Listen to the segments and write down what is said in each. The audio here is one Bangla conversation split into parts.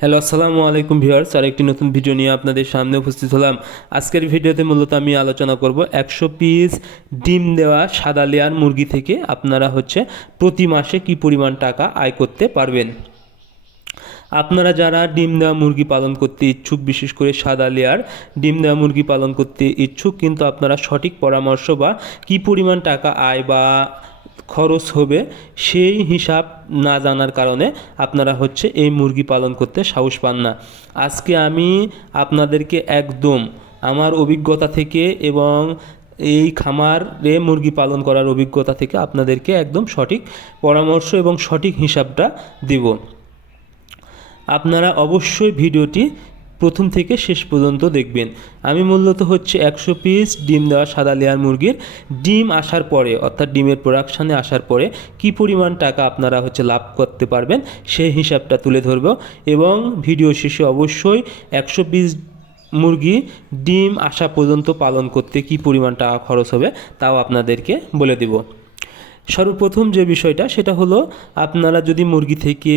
হ্যালো, আসসালামু আলাইকুম ভিউয়ার্স। আর একটি নতুন ভিডিও নিয়ে আপনাদের সামনে উপস্থিত হলাম। আজকের ভিডিওতে মূলত আমি আলোচনা করব 100 পিস ডিম দেওয়া সাদা লেয়ার মুরগি থেকে আপনারা প্রতি মাসে কি পরিমাণ টাকা আয় করতে পারবেন। আপনারা যারা ডিম দেওয়া মুরগি পালন করতে ইচ্ছুক, বিশেষ করে সাদা লেয়ার ডিম দেওয়া মুরগি পালন করতে ইচ্ছুক, কিন্তু আপনারা সঠিক পরামর্শ বা কী পরিমাণ টাকা আয় বা খরচ হবে সেই হিসাব না জানার কারণে আপনারা এই মুরগি পালন করতে সাহস পান না। আজকে আমি আপনাদেরকে একদম আমার অভিজ্ঞতা থেকে এবং এই খামারে মুরগি পালন করার অভিজ্ঞতা থেকে আপনাদেরকে একদম সঠিক পরামর্শ এবং সঠিক হিসাবটা দিব। আপনারা অবশ্যই ভিডিওটি প্রথম থেকে শেষ পর্যন্ত দেখবেন। আমি মূলত 100 পিস ডিম দেওয়া সাদা লেয়ার মুরগির ডিম আসার পরে, অর্থাৎ ডিমের প্রোডাকশানে আসার পরে কি পরিমাণ টাকা আপনারা লাভ করতে পারবেন সেই হিসাবটা তুলে ধরব। এবং ভিডিও শেষে অবশ্যই 100 পিস মুরগি ডিম আসা পর্যন্ত পালন করতে কি পরিমাণ টাকা খরচ হবে তাও আপনাদেরকে বলে দেব। সর্বপ্রথম যে বিষয়টা সেটা হলো, আপনারা যদি মুরগি থেকে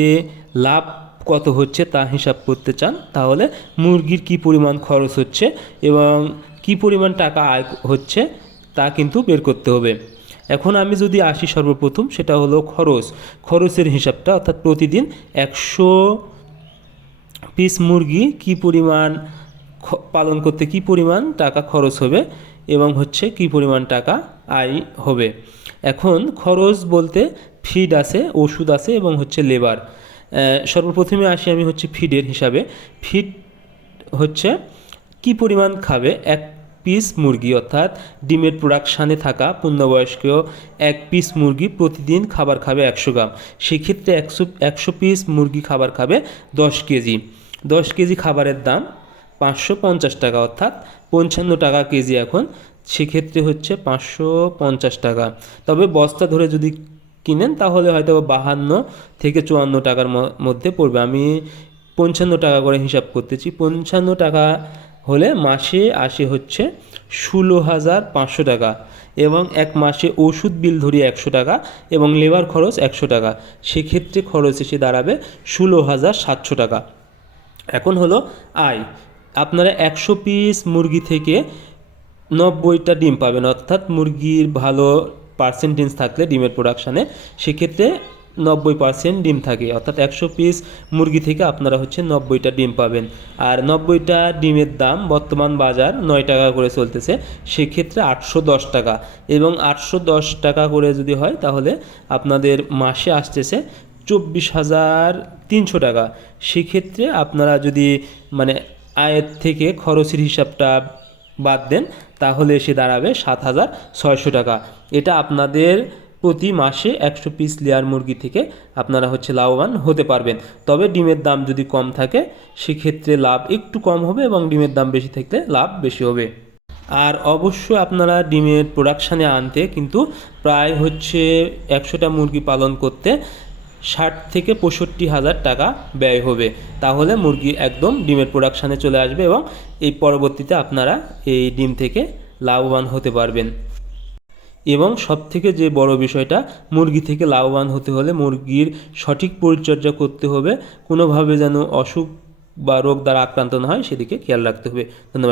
লাভ কত হচ্ছে তা হিসাব করতে চান, তাহলে মুরগির কি পরিমাণ খরচ হচ্ছে এবং কি পরিমাণ টাকা আয় হচ্ছে তা কিন্তু বের করতে হবে। এখন আমি যদি আসি সর্বপ্রথম, সেটা হলো খরচের হিসাবটা, অর্থাৎ প্রতিদিন 100 পিস মুরগি কি পরিমাণ পালন করতে কি পরিমাণ টাকা খরচ হবে এবং কি পরিমাণ টাকা আয় হবে। এখন খরচ বলতে ফিড আছে, ওষুধ আছে এবং লেবার। সর্বপ্রথমে আসি আমি ফিডের হিসাবে। ফিড কি পরিমাণ খাবে এক পিস মুরগি, অর্থাৎ ডিমের প্রোডাকশানে থাকা পূর্ণবয়স্ক এক পিস মুরগি প্রতিদিন খাবার খাবে 100 গ্রাম। সেক্ষেত্রে 100 পিস মুরগি খাবার খাবে 10 কেজি। 10 কেজি খাবারের দাম 550 টাকা, অর্থাৎ 55 টাকা কেজি। এখন সেক্ষেত্রে 550 টাকা। তবে বস্তা ধরে যদি কিনেন তাহলে হয়তো 52 থেকে 54 টাকার মধ্যে পড়বে। আমি 55 টাকা করে হিসাব করতেছি। 55 টাকা হলে মাসে আসে 16,500 টাকা, এবং এক মাসে ওষুধ বিল ধরি 100 টাকা এবং লেবার খরচ 100 টাকা। সেক্ষেত্রে খরচ এসে দাঁড়াবে 16,700 টাকা। এখন হলো আয়। আপনারা 100 পিস মুরগি থেকে 90টা ডিম পাবেন, অর্থাৎ মুরগির ভালো পার্সেন্টেজ থাকলে ডিমের প্রোডাকশানে সেক্ষেত্রে 90% ডিম থাকে, অর্থাৎ 100 পিস মুরগি থেকে আপনারা 90টা ডিম পাবেন। আর 90টা ডিমের দাম বর্তমান বাজার 9 টাকা করে চলতেছে, সেক্ষেত্রে 810 টাকা। এবং 810 টাকা করে যদি হয় তাহলে আপনাদের মাসে আসতেছে 24,300 টাকা। সেক্ষেত্রে আপনারা যদি আয়ের থেকে খরচের হিসাবটা বাদ দেন তাহলে এসে দাঁড়াবে 7,600 টাকা। এটা আপনাদের প্রতি মাসে 100 পিস লেয়ার মুরগি থেকে আপনারা লাভবান হতে পারবেন। তবে ডিমের দাম যদি কম থাকে সেক্ষেত্রে লাভ একটু কম হবে এবং ডিমের দাম বেশি থাকলে লাভ বেশি হবে। আর অবশ্যই আপনারা ডিমের প্রোডাকশানে আনতে কিন্তু প্রায় 100টা মুরগি পালন করতে 60 থেকে 65,000 টাকা ব্যয় হবে। তাহলে মুরগি একদম ডিমের প্রোডাকশানে চলে আসবে এবং এই পরবর্তীতে আপনারা এই ডিম থেকে লাভবান হতে পারবেন। এবং সবথেকে যে বড় বিষয়টা, মুরগি থেকে লাভবান হতে হলে মুরগির সঠিক পরিচর্যা করতে হবে, কোনোভাবে যেন অসুখ বা রোগ দ্বারা আক্রান্ত না হয় সেদিকে খেয়াল রাখতে হবে। ধন্যবাদ।